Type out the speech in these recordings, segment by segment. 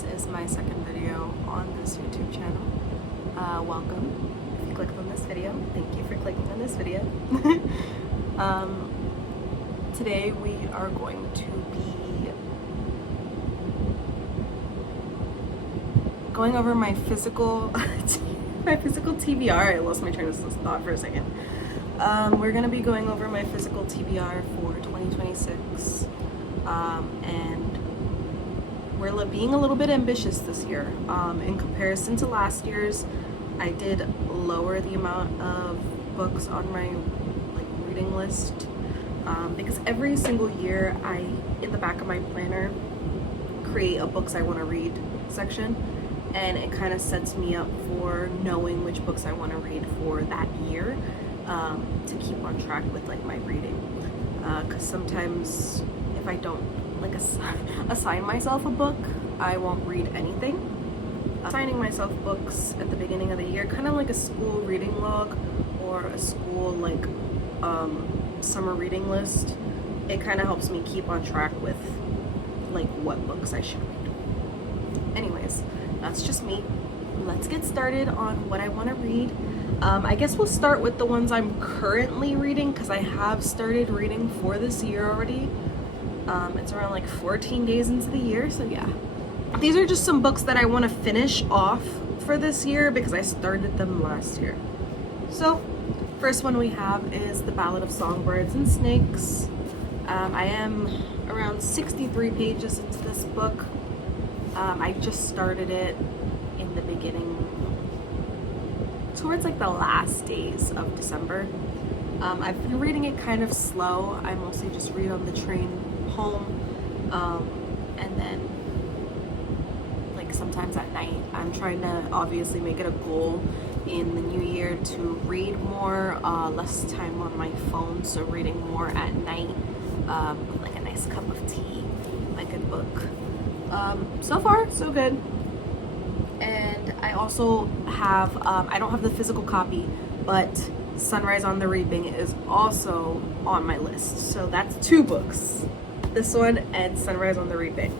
This is my second video on this YouTube channel. Welcome. If you clicked on this video, thank you for clicking on this video. Today we are going to be going over my physical TBR. I lost my train of thought for a second. We're going to be going over my physical TBR for 2026, and we're being a little bit ambitious this year. In comparison to last year's, I did lower the amount of books on my reading list, because every single year I, in the back of my planner, create a books I want to read section, and it kind of sets me up for knowing which books I want to read for that year, to keep on track with my reading, because sometimes if I don't assign myself a book, I won't read anything. Assigning myself books at the beginning of the year, kind of like a school reading log or a school summer reading list, it kind of helps me keep on track with what books I should read. Anyways, that's just me. Let's get started on what I want to read. I guess we'll start with the ones I'm currently reading, because I have started reading for this year already. It's around 14 days into the year, so yeah. These are just some books that I want to finish off for this year because I started them last year. So, first one we have is The Ballad of Songbirds and Snakes. I am around 63 pages into this book. I just started it in the beginning, towards the last days of December. I've been reading it kind of slow. I mostly just read on the train home, and then sometimes at night. I'm trying to obviously make it a goal in the new year to read more, less time on my phone, so reading more at night, with a nice cup of tea, a good book. So far so good. And I also have, I don't have the physical copy, but Sunrise on the Reaping is also on my list. So that's two books. This one and Sunrise on the Reaping.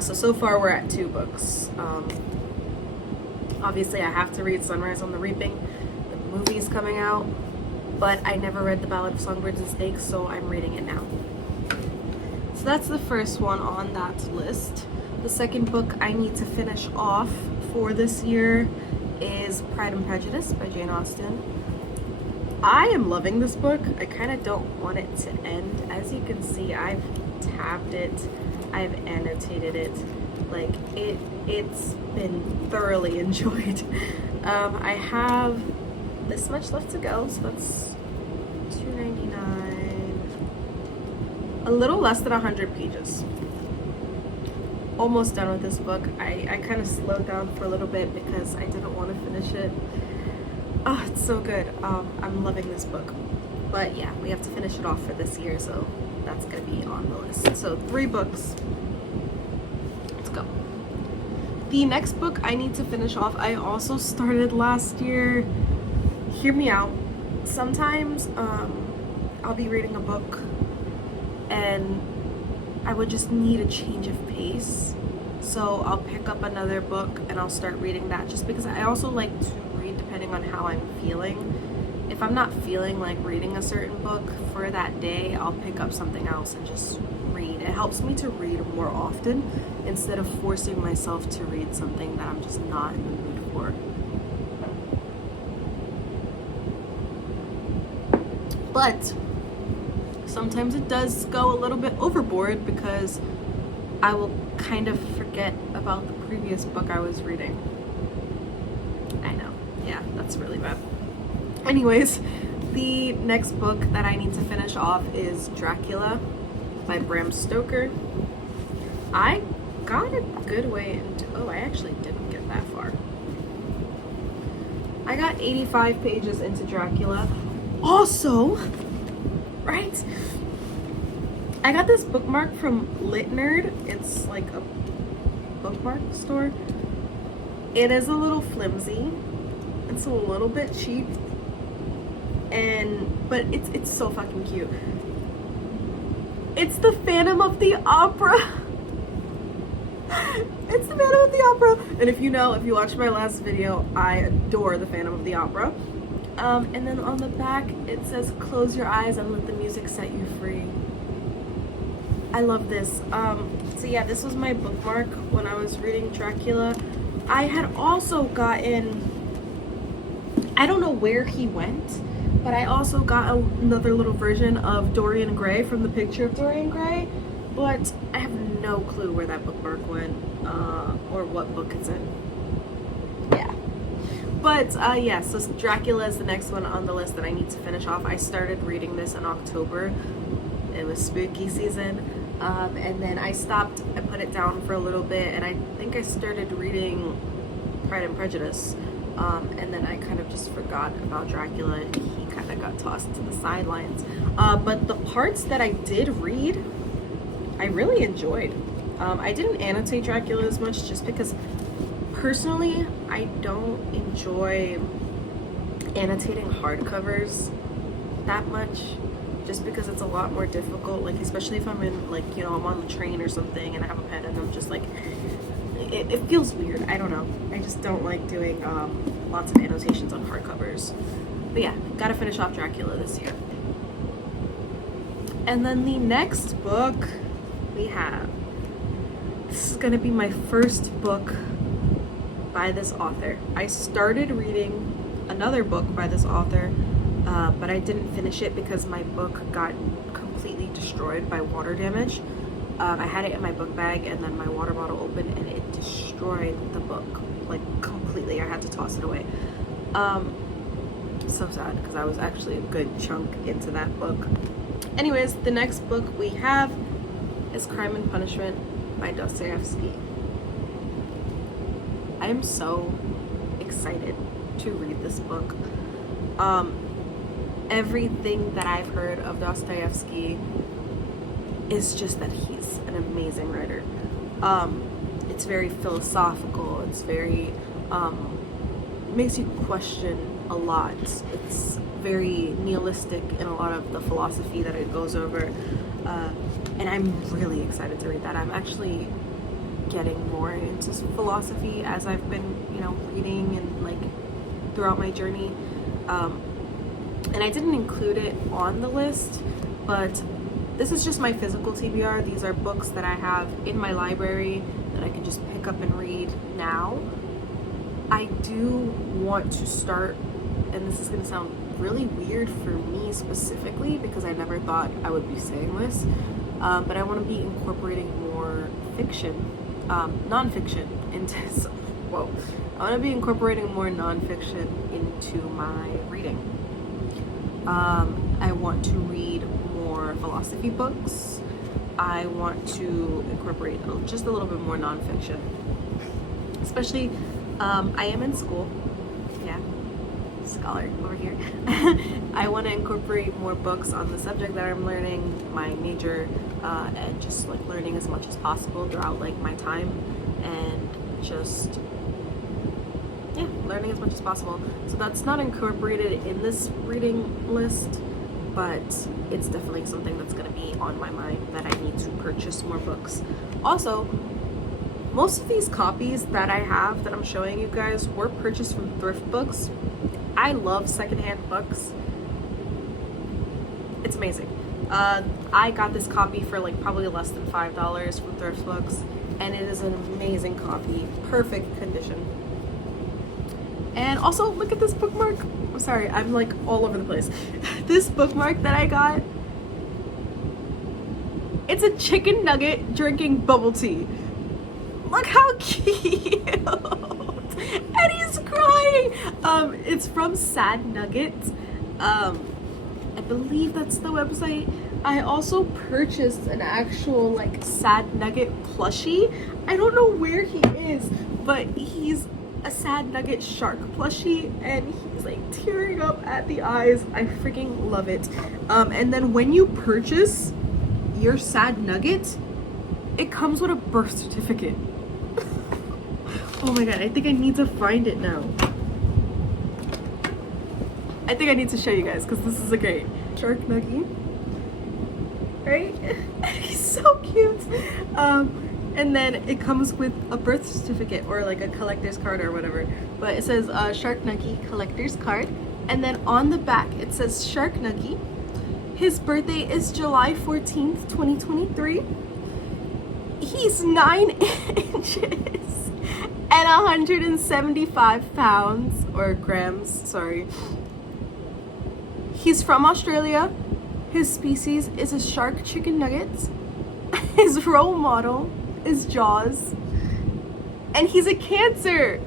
So far we're at two books. Obviously I have to read Sunrise on the Reaping. The movie's coming out, but I never read The Ballad of Songbirds and Snakes, so I'm reading it now. So that's the first one on that list. The second book I need to finish off for this year is Pride and Prejudice by Jane Austen. I am loving this book. I kind of don't want it to end. As you can see, I've tabbed it, I've annotated it, it's been thoroughly enjoyed. I have this much left to go, so that's $2.99, a little less than 100 pages. Almost done with this book. I kind of slowed down for a little bit because I didn't want to finish it. Oh, it's so good. I'm loving this book. But yeah, we have to finish it off for this year, so that's gonna be on the list. So 3 books. Let's go. The next book I need to finish off, I also started last year. Hear me out. Sometimes I'll be reading a book and I would just need a change of pace. So I'll pick up another book and I'll start reading that, just because I also like to read depending on how I'm feeling. If I'm not feeling like reading a certain book for that day, I'll pick up something else and just read. It helps me to read more often instead of forcing myself to read something that I'm just not in the mood for. But sometimes it does go a little bit overboard because I will kind of forget about the previous book I was reading. I know, yeah, that's really bad. Anyways, the next book that I need to finish off is Dracula by Bram Stoker. I got a good way into, I actually didn't get that far. I got 85 pages into Dracula. Also, right? I got this bookmark from Lit Nerd. It's like a bookmark store. It is a little flimsy. It's a little bit cheap. But it's so fucking cute. It's the Phantom of the Opera. It's the Phantom of the Opera. And if you watched my last video, I adore the Phantom of the Opera. And then on the back, it says, close your eyes and let the music set you free. I love this. So yeah, this was my bookmark when I was reading Dracula. I had also gotten, I don't know where he went, but I also got another little version of Dorian Gray from The Picture of Dorian Gray, but I have no clue where that bookmark went, or what book it's in. Yeah. But yeah, so Dracula is the next one on the list that I need to finish off. I started reading this in October. It was spooky season. And then I stopped, I put it down for a little bit, and I think I started reading Pride and Prejudice. And then I kind of just forgot about Dracula. He kind of got tossed to the sidelines. But the parts that I did read, I really enjoyed. I didn't annotate Dracula as much just because personally I don't enjoy annotating hardcovers that much, just because it's a lot more difficult, like especially if I'm in, like, you know, I'm on the train or something and I have a pen and I'm just like, it feels weird. I don't know, I just don't like doing lots of annotations on hardcovers. But yeah, gotta finish off Dracula this year. And then the next book we have, this is gonna be my first book by this author. I started reading another book by this author, but I didn't finish it because my book got completely destroyed by water damage. I had it in my book bag and then my water bottle opened and it destroyed the book, like completely. I had to toss it away. So sad, because I was actually a good chunk into that book. Anyways, the next book we have is Crime and Punishment by Dostoevsky. I am so excited to read this book. Everything that I've heard of Dostoevsky is just that he's an amazing writer. It's very philosophical. It's very, makes you question a lot. It's very nihilistic in a lot of the philosophy that it goes over. And I'm really excited to read that. I'm actually getting more into philosophy as I've been, you know, reading and like throughout my journey. And I didn't include it on the list, but this is just my physical TBR. These are books that I have in my library that I can just pick up and read now. I do want to start, and this is going to sound really weird for me specifically because I never thought I would be saying this, but I want to be incorporating more fiction, nonfiction into, whoa. I want to be incorporating more nonfiction into my reading. I want to read more philosophy books. I want to incorporate just a little bit more nonfiction. Especially, I am in school. Yeah, scholar over here. I want to incorporate more books on the subject that I'm learning, my major, and just like learning as much as possible throughout like my time, and just learning as much as possible. So that's not incorporated in this reading list, but it's definitely something that's going to be on my mind, that I need to purchase more books. Also, most of these copies that I have that I'm showing you guys were purchased from thrift books. I love secondhand books. It's amazing. I got this copy for like probably less than $5 from thrift books, and it is an amazing copy, perfect condition. And also, look at this bookmark. I'm sorry, I'm like all over the place. This bookmark that I got, it's a chicken nugget drinking bubble tea. Look how cute. And he's crying. It's from Sad Nuggets. I believe that's the website. I also purchased an actual like Sad Nugget plushie. I don't know where he is, but he's a Sad Nugget shark plushie and he's like tearing up at the eyes. I freaking love it. And then when you purchase your Sad Nugget, it comes with a birth certificate. Oh my god, I think I need to find it now. I think I need to show you guys because this is a great shark nugget. Right? He's so cute. And then it comes with a birth certificate or like a collector's card or whatever. But it says Shark Nuggie collector's card. And then on the back it says Shark Nuggie. His birthday is July 14th, 2023. He's 9 inches and 175 pounds, or grams, sorry. He's from Australia. His species is a shark chicken nuggets. His role model is Jaws. And he's a Cancer.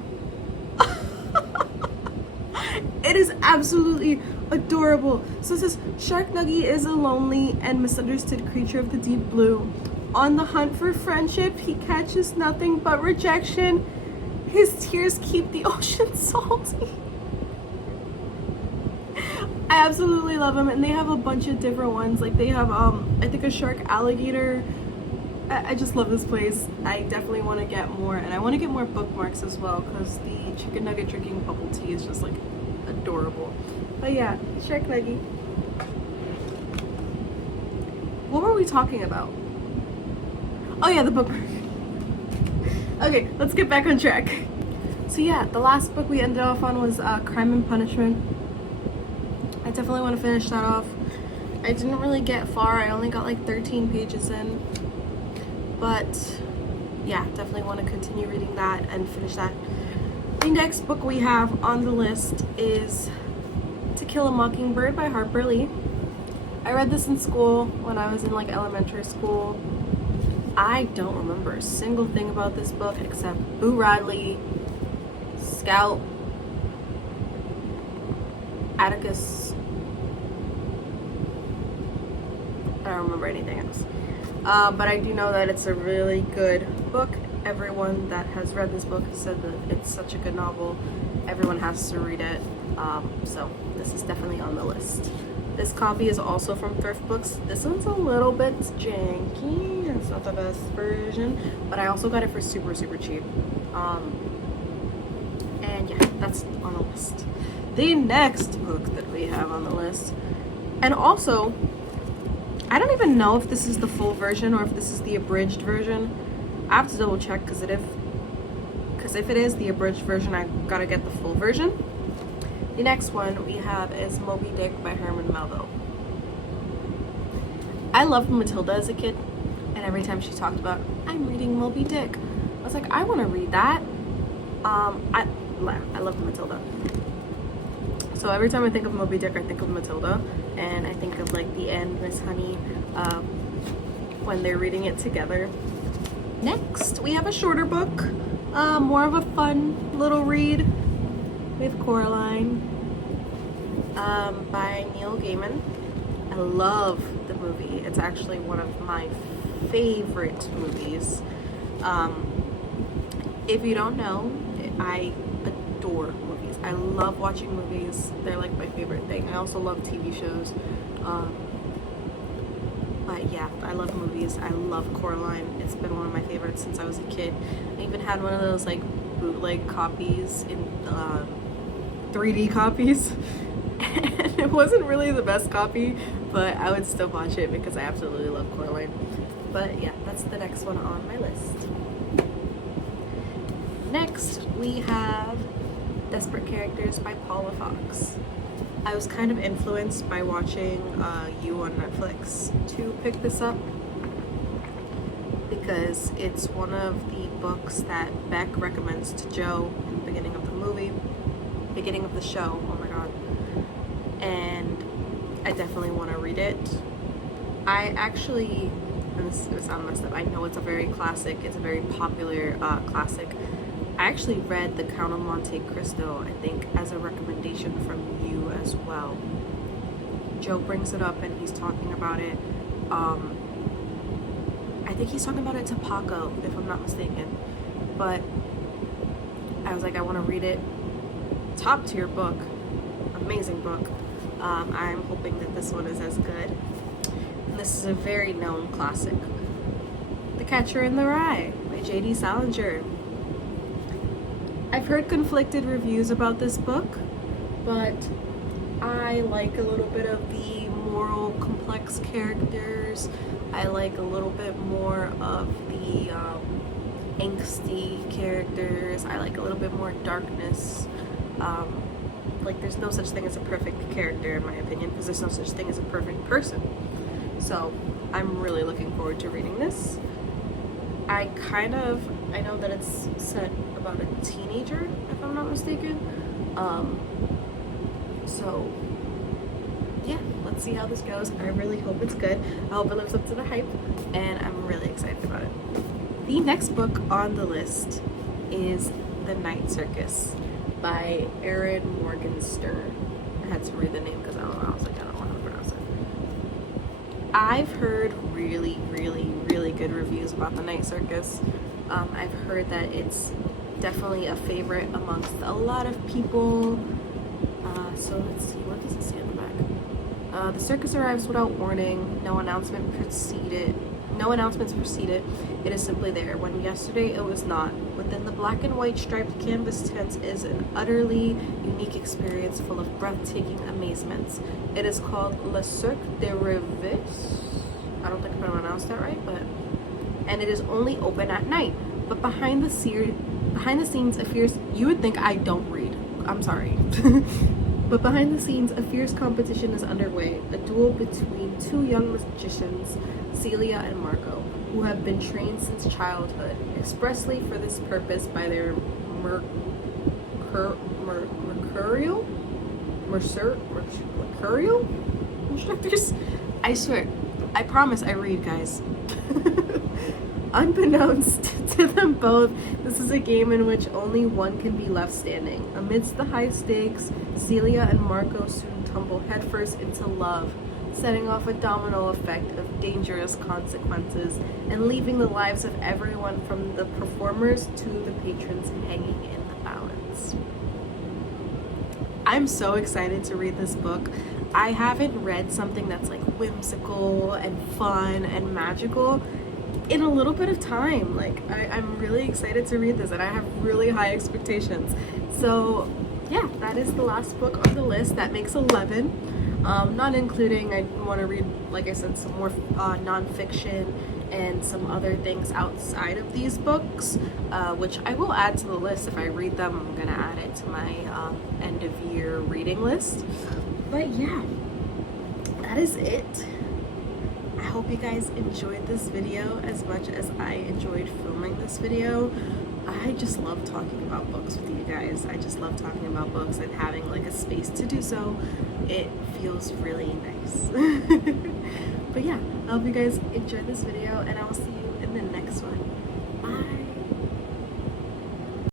It is absolutely adorable. So it says, Shark Nuggie is a lonely and misunderstood creature of the deep blue. On the hunt for friendship, he catches nothing but rejection. His tears keep the ocean salty. I absolutely love them, and they have a bunch of different ones. Like they have, I think a shark alligator. I just love this place. I definitely want to get more, and I want to get more bookmarks as well because the chicken nugget drinking bubble tea is just like adorable. But yeah, Shark Nuggie. What were we talking about? Oh yeah, the bookmark. Okay, let's get back on track. So yeah, the last book we ended off on was Crime and Punishment. I definitely want to finish that off. I didn't really get far. I only got like 13 pages in. But yeah, definitely want to continue reading that and finish that. The next book we have on the list is To Kill a Mockingbird by Harper Lee. I read this in school when I was in like elementary school. I don't remember a single thing about this book except Boo Radley, Scout, Atticus. I don't remember anything else. But I do know that it's a really good book. Everyone that has read this book has said that it's such a good novel. Everyone has to read it. So this is definitely on the list. This copy is also from Thrift Books. This one's a little bit janky. It's not the best version, but I also got it for super, super cheap. And yeah, that's on the list. The next book that we have on the list, and also, I don't even know if this is the full version or if this is the abridged version. I have to double check because if it is the abridged version, I gotta get the full version. The next one we have is Moby Dick by Herman Melville. I loved Matilda as a kid, and every time she talked about, I'm reading Moby Dick, I was like, I want to read that. I love Matilda. So every time I think of Moby Dick, I think of Matilda, and I think of like the end, Miss Honey, when they're reading it together. Next, we have a shorter book, more of a fun little read with Coraline, by Neil Gaiman. I love the movie. It's actually one of my favorite movies. If you don't know, I adore movies. I love watching movies. They're like my favorite thing. I also love TV shows. But yeah, I love movies. I love Coraline. It's been one of my favorites since I was a kid. I even had one of those like bootleg copies in 3D copies. And it wasn't really the best copy, but I would still watch it because I absolutely love Coraline. But yeah, that's the next one on my list. Next, we have Desperate Characters by Paula Fox. I was kind of influenced by watching You on Netflix to pick this up because it's one of the books that Beck recommends to Joe in the beginning of the show, oh my god. And I definitely want to read it. I actually, and this is going to sound messed up, I know it's a very classic, it's a very popular classic. I actually read The Count of Monte Cristo, I think, as a recommendation from you as well. Joe brings it up and he's talking about it. I think he's talking about it to Paco, if I'm not mistaken. But I was like, I want to read it. Top tier book. Amazing book. I'm hoping that this one is as good. And this is a very known classic. The Catcher in the Rye by J.D. Salinger. I've heard conflicted reviews about this book, but I like a little bit of the moral, complex characters. I like a little bit more of the angsty characters. I like a little bit more darkness. Like, there's no such thing as a perfect character in my opinion, because there's no such thing as a perfect person. So I'm really looking forward to reading this. I know that it's set about a teenager, if I'm not mistaken. So yeah, let's see how this goes. I really hope it's good. I hope it lives up to the hype, and I'm really excited about it. The next book on the list is The Night Circus by Erin Morgenstern. I had to read the name because I don't know. I was like, I don't know how to pronounce it. I've heard really, really, really good reviews about The Night Circus. I've heard that it's definitely a favorite amongst a lot of people. So let's see, what does it say on the back? The circus arrives without warning. No announcements preceded. It is simply there. When yesterday it was not. Within the black and white striped canvas tent is an utterly unique experience full of breathtaking amazements. It is called Le Cirque des Rêves. I don't think I pronounced that right, and it is only open at night. But behind the scenes, a fierce. You would think I don't read. I'm sorry. But behind the scenes, a fierce competition is underway, a duel between two young magicians, Celia and Marco, who have been trained since childhood, expressly for this purpose by their mercurial instructors. I swear, I promise I read, guys. Unbeknownst to them both, this is a game in which only one can be left standing. Amidst the high stakes, Celia and Marco soon tumble headfirst into love, setting off a domino effect of dangerous consequences and leaving the lives of everyone from the performers to the patrons hanging in the balance. I'm so excited to read this book. I haven't read something that's like whimsical and fun and magical in a little bit of time. Like, I'm really excited to read this, and I have really high expectations. So yeah, that is the last book on the list. That makes 11. Not including, I want to read, like I said, some more nonfiction and some other things outside of these books, which I will add to the list. If I read them, I'm gonna add it to my end of year reading list. But yeah, that is it. I hope you guys enjoyed this video as much as I enjoyed filming this video. I just love talking about books with you guys. I just love talking about books and having like a space to do so. It feels really nice. But yeah, I hope you guys enjoyed this video, and I will see you in the next